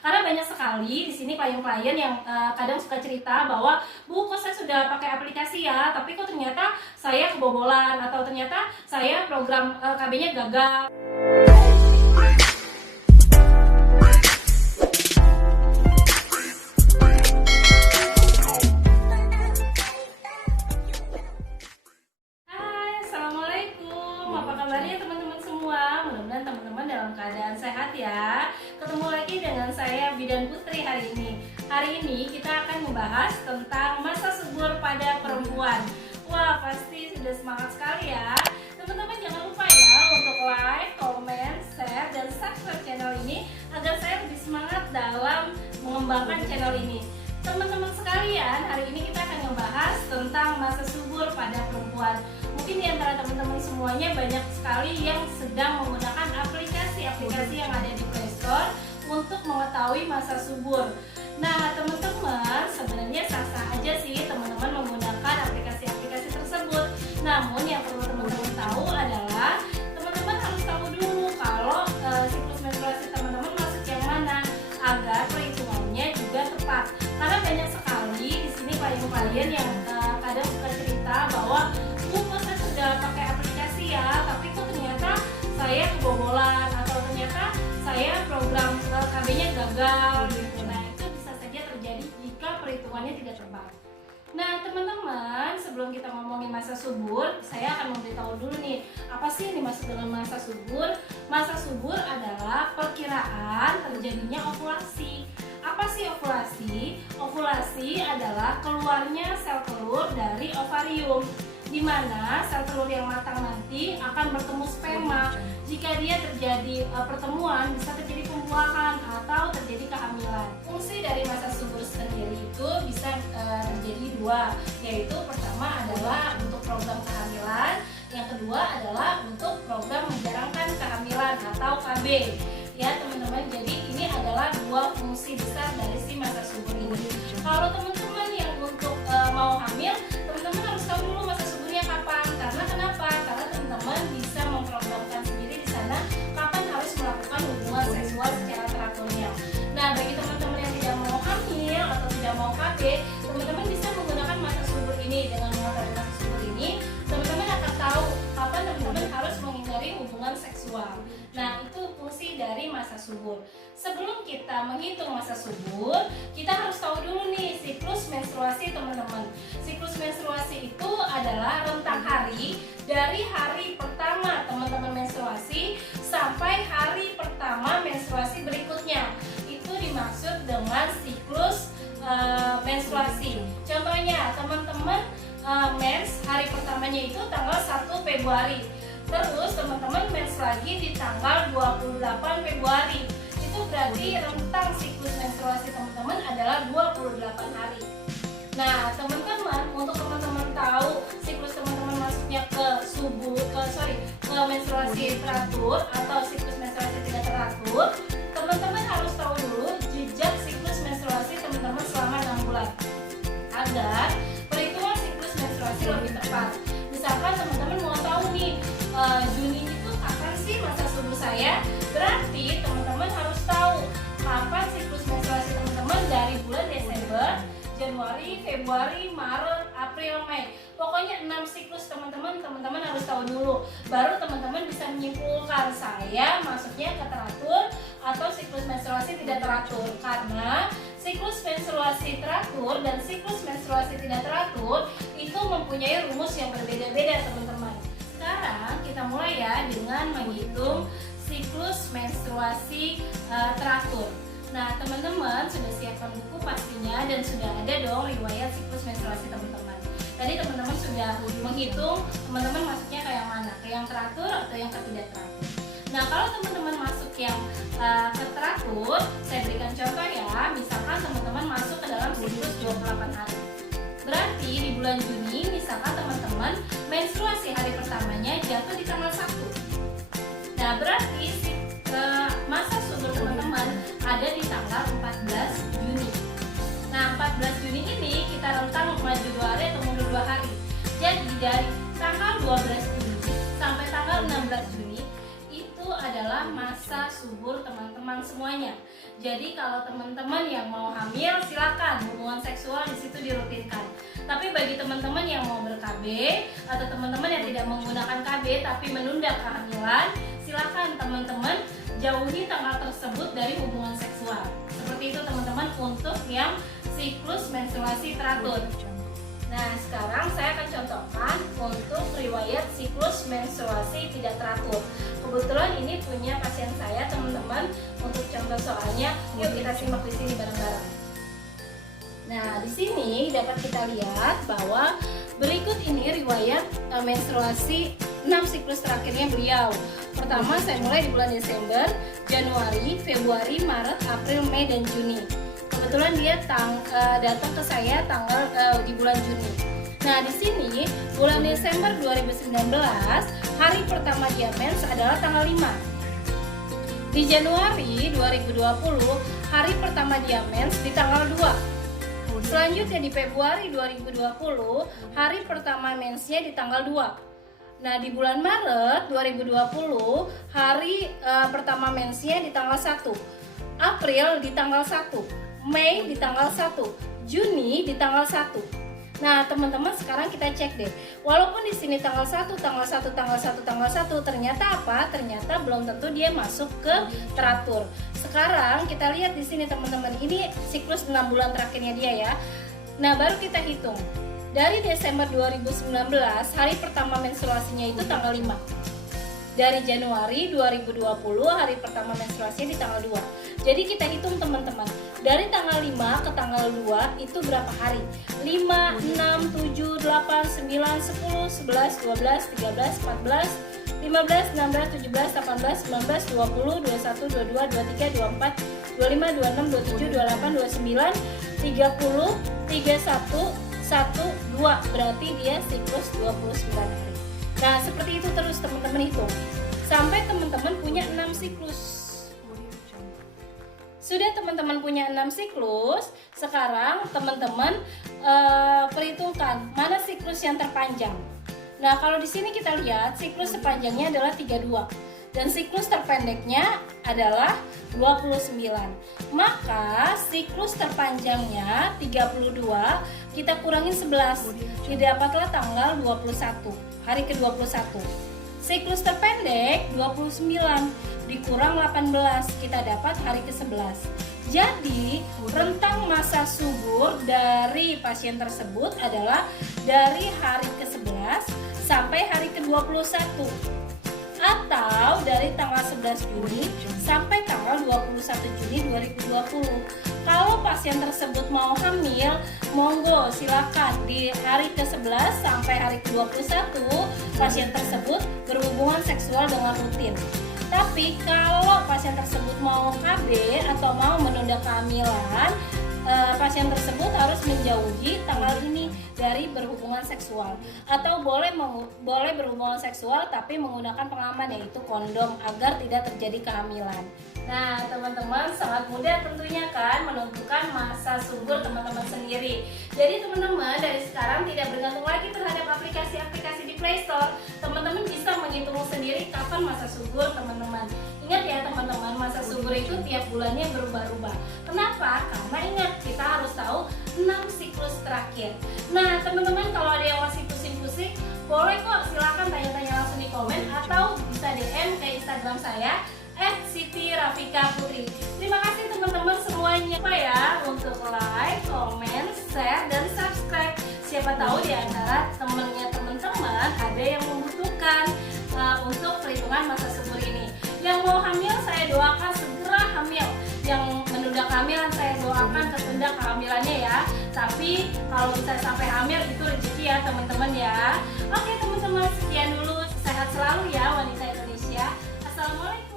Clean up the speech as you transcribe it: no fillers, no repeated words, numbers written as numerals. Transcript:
Karena banyak sekali di sini klien-klien yang kadang suka cerita bahwa, "Bu, kok saya sudah pakai aplikasi ya, tapi kok ternyata saya kebobolan atau ternyata saya program KB-nya gagal." Hai, Assalamualaikum. Apa kabarnya teman-teman semua? Mudah-mudahan teman-teman dalam keadaan sehat ya. Ketemu lagi dengan saya Bidan Putri hari ini. Hari ini kita akan membahas tentang masa subur pada perempuan. Wah, pasti sudah semangat sekali ya. Teman-teman jangan lupa ya untuk like, comment, share, dan subscribe channel ini agar saya lebih semangat dalam mengembangkan channel ini. Teman-teman sekalian, hari ini kita akan membahas tentang masa subur pada perempuan. Mungkin di antara teman-teman semuanya banyak sekali yang sedang menggunakan aplikasi-aplikasi yang ada di Play Store untuk mengetahui masa subur. Nah, teman-teman, sebenarnya sah-sah aja sih teman-teman menggunakan aplikasi-aplikasi tersebut. Namun yang perlu teman-teman tahu adalah teman-teman harus tahu dulu kalau siklus menstruasi teman-teman masuk yang mana agar perhitungannya juga tepat. Karena banyak sekali di sini klien-klien yang kadang suka cerita bahwa, "Bu, kok saya sudah pakai aplikasi ya, tapi kok ternyata saya kebobolan atau ternyata saya program KB-nya gagal." Gitu. Nah, itu bisa saja terjadi jika perhitungannya tidak tepat. Nah, teman-teman, sebelum kita ngomongin masa subur, saya akan memberitahu dulu nih, apa sih yang dimaksud dengan masa subur? Masa subur adalah perkiraan terjadinya ovulasi. Apa sih ovulasi? Ovulasi adalah keluarnya sel telur dari ovarium, di mana sel telur yang matang nanti akan bertemu sperma. Jika dia terjadi pertemuan, bisa terjadi pembuahan atau terjadi kehamilan. Fungsi dari masa subur sendiri itu bisa terjadi dua, yaitu pertama adalah untuk program kehamilan, yang kedua adalah untuk program menjarangkan kehamilan atau KB. Ya teman-teman, jadi ini adalah dua fungsi besar dari si masa subur ini. Kalau teman-teman yang untuk mau hamil, teman-teman harus tahu dulu masa suburnya kapan. Karena kenapa? Karena teman-teman bisa memprogramkan sendiri di sana kapan harus melakukan hubungan seksual secara teraturnya. Nah, bagi teman-teman yang tidak mau hamil atau tidak mau KB, teman-teman bisa menggunakan masa subur ini. Dengan menggunakan masa subur ini, teman-teman akan tahu kapan teman-teman harus menghindari hubungan seksual. Nah, itu fungsi dari masa subur. Sebelum kita menghitung masa subur, kita harus tahu dulu nih siklus menstruasi teman-teman. Siklus menstruasi itu adalah rentang hari dari hari pertama teman-teman menstruasi sampai hari pertama menstruasi berikutnya. Itu dimaksud dengan siklus menstruasi. Contohnya, teman-teman mens hari pertamanya itu tanggal 1 Februari. Terus teman-teman mens lagi di tanggal 28 Februari. Itu berarti rentang siklus menstruasi teman-teman adalah 28 hari. Nah, teman-teman, untuk teman-teman tahu siklus teman-teman masuknya ke menstruasi teratur atau siklus menstruasi tidak teratur, teman-teman harus tahu dulu jejak siklus menstruasi teman-teman selama 6 bulan agar perhitungan siklus menstruasi lebih tepat. Misalkan teman-teman mau tahu nih, Juni itu kapan sih masa subur saya? Berarti teman-teman harus tahu kapan siklus menstruasi teman-teman dari bulan Desember, Januari, Februari, Maret, April, Mei. Pokoknya 6 siklus teman-teman harus tahu dulu. Baru teman-teman bisa menyimpulkan saya masuknya ke teratur atau siklus menstruasi tidak teratur. Karena siklus menstruasi teratur dan siklus menstruasi tidak teratur itu mempunyai rumus yang berbeda-beda teman-teman. Sekarang kita mulai ya dengan menghitung siklus menstruasi teratur. Nah, teman-teman sudah siapkan buku pastinya dan sudah ada dong riwayat siklus menstruasi teman-teman. Tadi teman-teman sudah menghitung teman-teman masuknya ke yang mana? Ke yang teratur atau yang ke tidak teratur? Nah, kalau teman-teman masuk yang ke teratur, saya berikan contoh ya. Misalkan teman-teman masuk ke dalam siklus 28 hari. Berarti di bulan Juni, misalkan teman-teman menstruasi hari pertamanya jatuh di tanggal 1. Nah, berarti masa subur teman-teman ada di tanggal 14 Juni. Nah, 14 Juni ini kita rentang maju 2 hari atau mundur 2 hari. Jadi dari tanggal 12 Juni sampai tanggal 16 Juni itu adalah masa subur teman-teman semuanya. Jadi kalau teman-teman yang mau hamil, silakan hubungan seksual di situ dirutinkan. Tapi bagi teman-teman yang mau ber-KB atau teman-teman yang tidak menggunakan KB tapi menunda kehamilan, silakan teman-teman jauhi tanggal tersebut dari hubungan seksual. Seperti itu teman-teman untuk yang siklus menstruasi teratur. Nah, sekarang saya akan contohkan untuk riwayat siklus menstruasi tidak teratur. Kebetulan ini punya pasien saya, teman-teman. Untuk contoh soalnya, yuk kita simak di sini bareng-bareng. Nah, di sini dapat kita lihat bahwa berikut ini riwayat menstruasi 6 siklus terakhirnya beliau. Pertama, saya mulai di bulan Desember, Januari, Februari, Maret, April, Mei, dan Juni. Kebetulan dia datang ke saya di bulan Juni. Nah, di sini bulan Desember 2019, hari pertama dia mens adalah tanggal 5. Di Januari 2020, hari pertama dia mens di tanggal 2. Selanjutnya di Februari 2020, hari pertama mensnya di tanggal 2. Nah, di bulan Maret 2020, hari pertama mensnya di tanggal 1. April di tanggal 1. Mei di tanggal 1, Juni di tanggal 1. Nah, teman-teman sekarang kita cek deh. Walaupun di sini tanggal 1, tanggal 1, tanggal 1, tanggal 1, ternyata apa? Ternyata belum tentu dia masuk ke teratur. Sekarang kita lihat di sini teman-teman, ini siklus 6 bulan terakhirnya dia ya. Nah, baru kita hitung. Dari Desember 2019, hari pertama menstruasinya itu tanggal 5. Dari Januari 2020, hari pertama menstruasinya di tanggal 2. Jadi kita hitung teman-teman, dari tanggal 5 ke tanggal 2 itu berapa hari? 5, 6, 7, 8, 9, 10, 11, 12, 13, 14, 15, 16, 17, 18, 19, 20, 21, 22, 23, 24, 25, 26, 27, 28, 29, 30, 31, 1, 2. Berarti dia siklus 29 hari. Nah, seperti itu terus teman-teman hitung sampai teman-teman punya 6 siklus. Sudah teman-teman punya 6 siklus, sekarang teman-teman perhitungkan mana siklus yang terpanjang. Nah, kalau di sini kita lihat siklus terpanjangnya adalah 32 dan siklus terpendeknya adalah 29. Maka siklus terpanjangnya 32 kita kurangin 11, didapatlah tanggal 21, hari ke-21. Siklus terpendek 29 dikurang 18, kita dapat hari ke-11. Jadi rentang masa subur dari pasien tersebut adalah dari hari ke-11 sampai hari ke-21, atau dari tanggal 11 Juni sampai tanggal 21 Juni 2020. Kalau pasien tersebut mau hamil, monggo silakan di hari ke-11 sampai hari ke-21 pasien tersebut berhubungan seksual dengan rutin. Tapi kalau pasien tersebut mau KB atau mau menunda kehamilan, pasien tersebut harus menjauhi tanggal ini dari berhubungan seksual, atau boleh berhubungan seksual tapi menggunakan pengaman yaitu kondom agar tidak terjadi kehamilan. Nah, teman-teman sangat mudah tentunya kan menentukan masa subur teman-teman sendiri. Jadi teman-teman dari sekarang tidak bergantung lagi terhadap aplikasi-aplikasi di Play Store. Teman-teman bisa menghitung sendiri kapan masa subur teman-teman. Ingat ya teman-teman, masa subur itu tiap bulannya berubah-ubah. Kenapa? Karena ingat, kita harus tahu 6 siklus terakhir. Nah, teman-teman kalau ada yang masih pusing-pusing, boleh kok silakan tanya-tanya langsung di komen atau bisa DM ke Instagram saya @siti_rafika_putri. Terima kasih teman-teman semuanya ya untuk like, comment, share, dan subscribe. Siapa tahu di antara temennya teman-teman ada yang membutuhkan untuk perhitungan masa subur ini. Yang mau hamil saya doakan segera hamil. Yang menunda kehamilan saya doakan tertunda kehamilannya ya. Tapi kalau bisa sampai hamil itu rezeki ya teman-teman ya. Oke teman-teman, sekian dulu. Sehat selalu ya wanita Indonesia. Assalamualaikum.